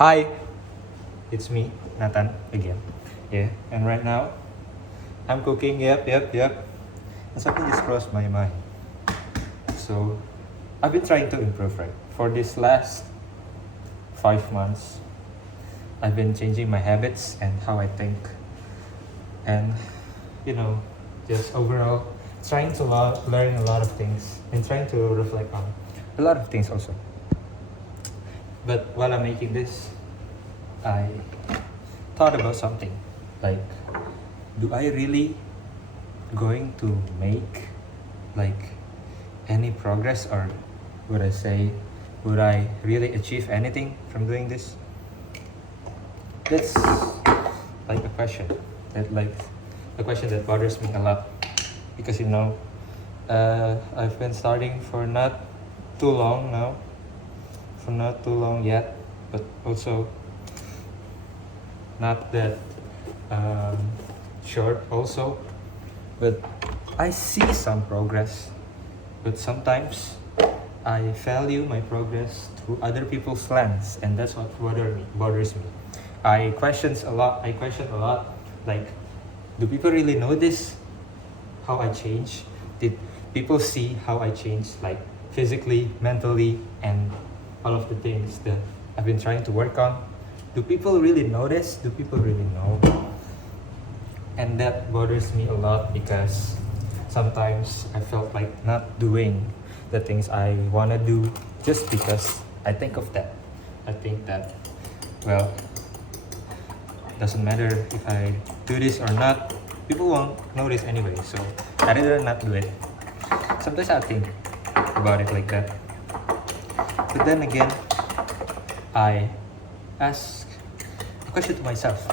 Hi, it's me, Nathan, again. Yeah, and right now I'm cooking. Yep. And something just crossed my mind. So I've been trying to improve, right? For this last 5 months, I've been changing my habits and how I think, and you know, just overall trying to learn a lot of things and trying to reflect on a lot of things also. But while I'm making this, I thought about something like, do I really going to make like any progress, or would I say, would I really achieve anything from doing this? That's like a question that bothers me a lot, because I've been starting for not too long now, for not too long yet, but also not that um, short also. But I see some progress, but sometimes I value my progress through other people's lens, and that's what bothers me. I question a lot. Like, do people really notice how I change? Did people see how I change, like physically, mentally, and all of the things that I've been trying to work on? Do people really notice? Do people really know? And that bothers me a lot, because sometimes I felt like not doing the things I want to do just because I think of that. I think that, well, doesn't matter if I do this or not, people won't notice anyway, so I rather not do it. Sometimes I think about it like that. But then again, I ask a question to myself.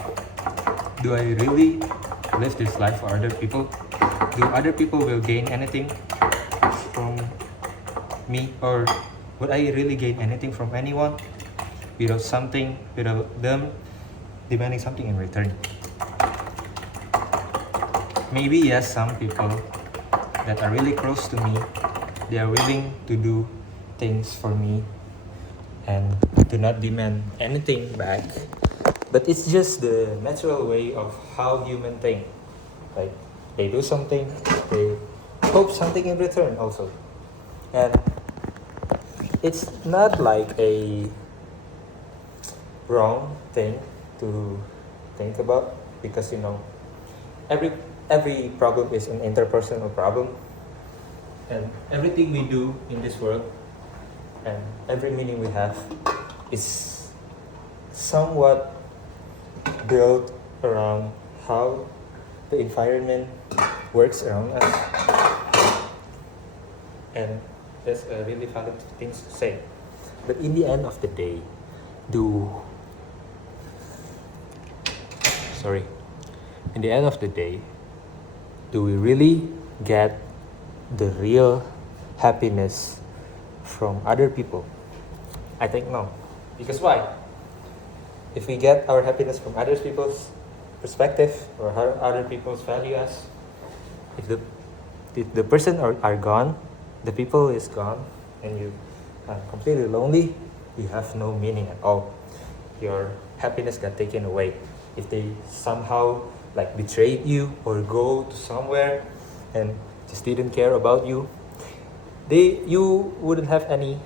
Do I really live this life for other people? Do other people will gain anything from me, or would I really gain anything from anyone without them demanding something in return? Maybe yes, some people that are really close to me, they are willing to do things for me and do not demand anything back. But it's just the natural way of how humans think. Like, they do something, they hope something in return also. And it's not like a wrong thing to think about, because every problem is an interpersonal problem, and everything we do in this world and every meaning we have is somewhat built around how the environment works around us. And that's a really valid thing to say. But in the end of the day, in the end of the day, do we really get the real happiness from other people? I think no. Because why? If we get our happiness from other people's perspective, or how other people's value us, if the person are gone, the people is gone, and you are completely lonely, you have no meaning at all. Your happiness got taken away. If they somehow like betrayed you or go to somewhere and just didn't care about you, you wouldn't have any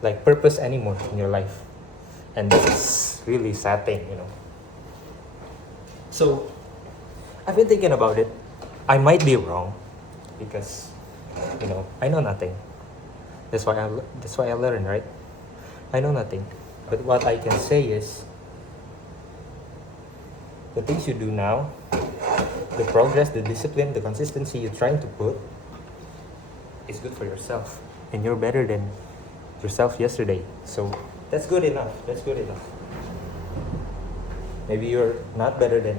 like purpose anymore in your life. And that's really sad thing. So I've been thinking about it. I might be wrong, because I know nothing. That's why I learn, right? I know nothing. But what I can say is, the things you do now, the progress, the discipline, the consistency you're trying to put, is good for yourself, and you're better than yourself yesterday. So that's good enough. Maybe you're not better than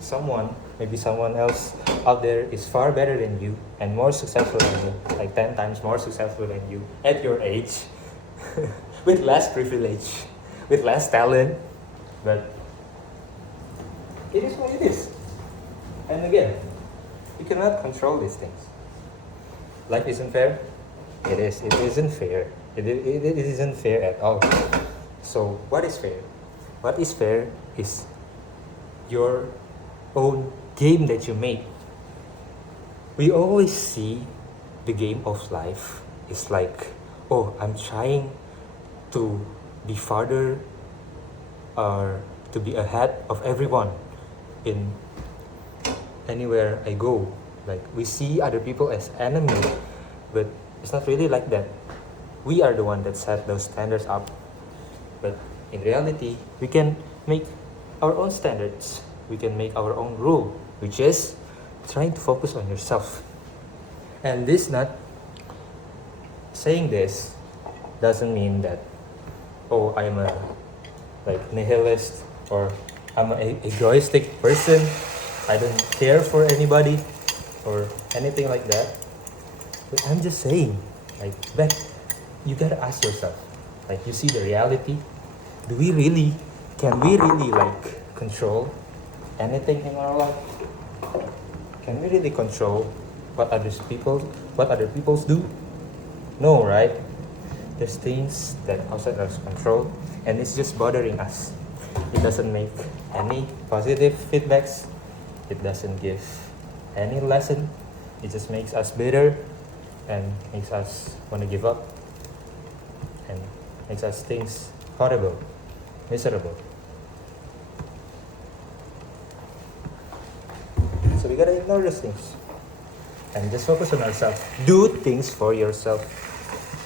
someone. Maybe someone else out there is far better than you and more successful than you, like 10 times more successful than you at your age, with less privilege, with less talent. But it is what it is. And again, you cannot control these things. Life isn't fair. It isn't fair. It isn't fair at all. So what is fair? What is fair is your own game that you make. We always see the game of life is like, oh, I'm trying to be farther or to be ahead of everyone in anywhere I go. Like, we see other people as enemy, but it's not really like that. We are the one that set those standards up. But in reality, we can make our own standards. We can make our own rule, which is trying to focus on yourself. And this not saying this doesn't mean that, oh, I'm a like nihilist, or I'm an egoistic person. I don't care for anybody or anything like that. But I'm just saying, like, back, you gotta ask yourself, like, you see the reality. Can we really like control anything in our life? Can we really control what other people's do? No, right? There's things that outside our control, and it's just bothering us. It doesn't make any positive feedbacks. It doesn't give any lesson. It just makes us bitter and makes us want to give up and makes us things horrible, miserable. So we gotta ignore those things and just focus on ourselves. Do things for yourself,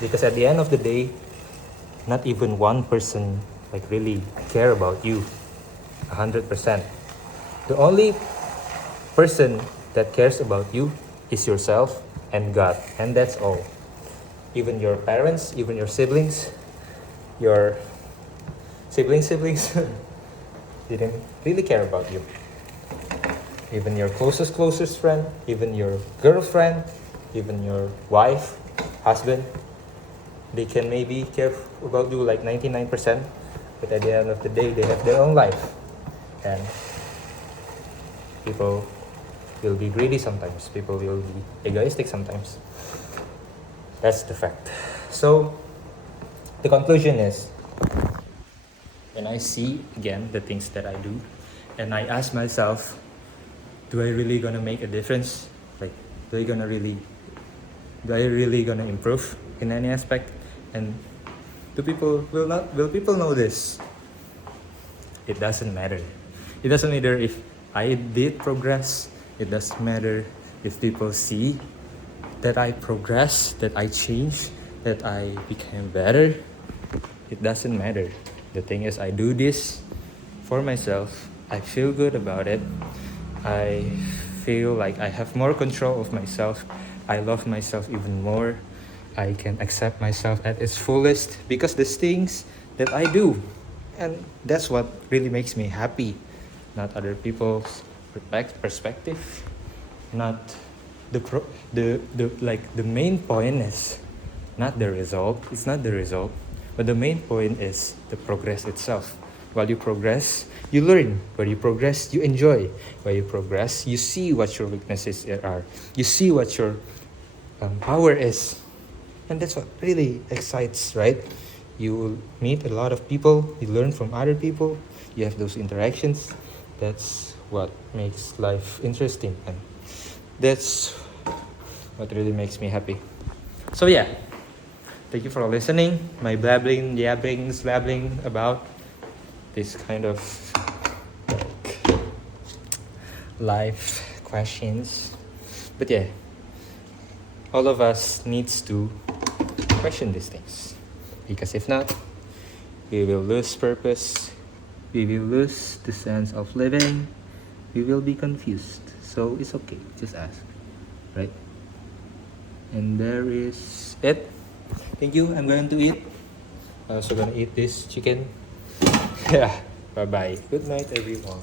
because at the end of the day, not even one person like really care about you 100%. The only person that cares about you is yourself and God, and that's all. Even your parents, even your siblings didn't really care about you. Even your closest friend, even your girlfriend, even your wife, husband, they can maybe care about you like 99%, but at the end of the day, they have their own life. And people will be greedy sometimes. People will be egoistic sometimes. That's the fact. So, the conclusion is, when I see again the things that I do, and I ask myself, do I really gonna make a difference? Like, do I really gonna improve in any aspect? And will people know this? It doesn't matter. It doesn't matter if I did progress. It doesn't matter if people see that I progress, that I changed, that I became better. It doesn't matter. The thing is, I do this for myself. I feel good about it. I feel like I have more control of myself. I love myself even more. I can accept myself at its fullest because there's things that I do. And that's what really makes me happy. Not other people's perspective. Not the main point is not the result. It's not the result. But the main point is the progress itself. While you progress, you learn. While you progress, you enjoy. While you progress, you see what your weaknesses are. You see what your power is. And that's what really excites, right? You will meet a lot of people. You learn from other people. You have those interactions. That's what makes life interesting. And that's what really makes me happy. So yeah, thank you for listening. My blabbling about this kind of life questions. But yeah, all of us needs to question these things, because if not, we will lose purpose, we will lose the sense of living, we will be confused. So it's okay, just ask, right? And there is it. Thank you. I'm going to eat. I'm also gonna eat this chicken. Yeah. Bye bye. Good night, everyone.